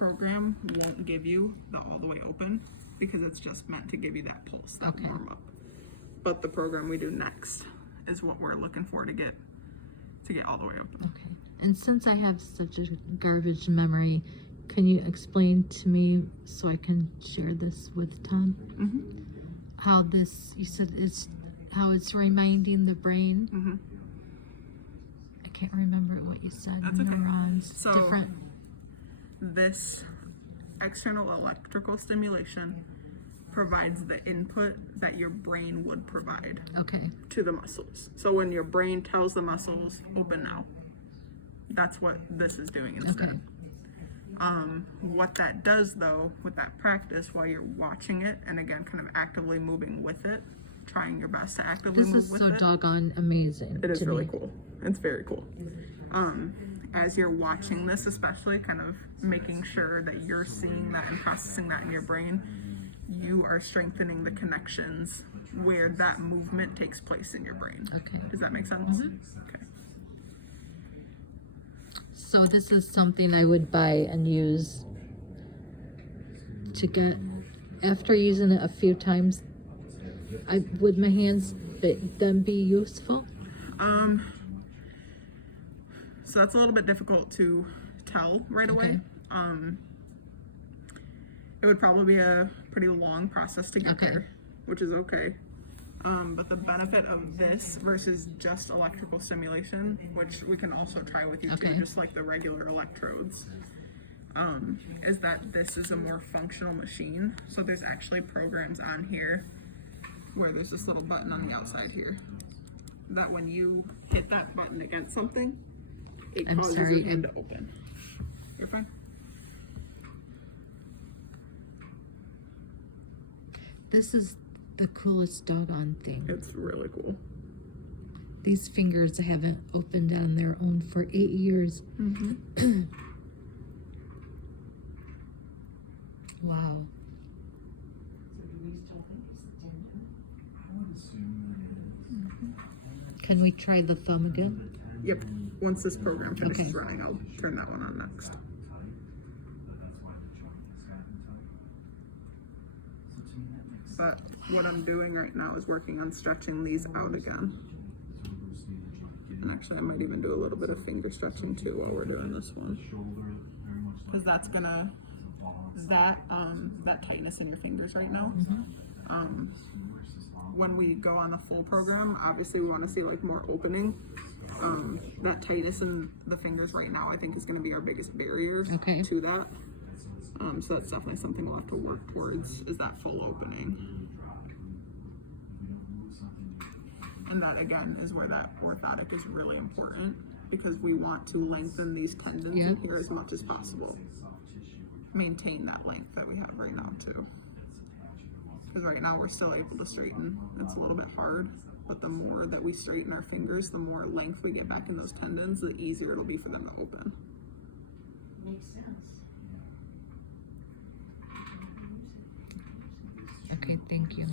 program won't give you the all the way open because it's just meant to give you that pulse, that warm up. But the program we do next is what we're looking for to get all the way open. Okay. And since I have such a garbage memory, can you explain to me so I can share this with Tom? How this, you said how it's reminding the brain. I can't remember what you said. That's okay. Neurons, So different. This external electrical stimulation provides the input that your brain would provide to the muscles. So when your brain tells the muscles, open now, that's what this is doing instead. What that does though, with that practice while you're watching it, and again, kind of actively moving with it, trying your best to actively move with it. This is so doggone amazing. It is really cool. It's very cool. As you're watching this, especially kind of making sure that you're seeing that and processing that in your brain, you are strengthening the connections where that movement takes place in your brain. Does that make sense? Okay. So this is something I would buy and use to get, after using it a few times, would my hands then be useful? So that's a little bit difficult to tell right away. It would probably be a pretty long process to get there, which is okay. But the benefit of this versus just electrical stimulation, which we can also try with you too, just like the regular electrodes, is that this is a more functional machine. So there's actually programs on here where there's this little button on the outside here that when you hit that button against something, it causes your hand to open. You're fine. This is the coolest doggone thing. It's really cool. These fingers haven't opened on their own for 8 years. Wow. Can we try the thumb again? Yep. Once this program finishes running, I'll turn that one on next. But what I'm doing right now is working on stretching these out again. And actually I might even do a little bit of finger stretching too while we're doing this one. Because that's gonna, that tightness in your fingers right now, when we go on the full program, obviously we want to see like more opening. That tightness in the fingers right now I think is going to be our biggest barrier to that. So that's definitely something we'll have to work towards, is that full opening. And that again is where that orthotic is really important, because we want to lengthen these tendons in here as much as possible. Maintain that length that we have right now too. Because right now we're still able to straighten. It's a little bit hard, but the more that we straighten our fingers, the more length we get back in those tendons, the easier it'll be for them to open. Makes sense. Okay, thank you.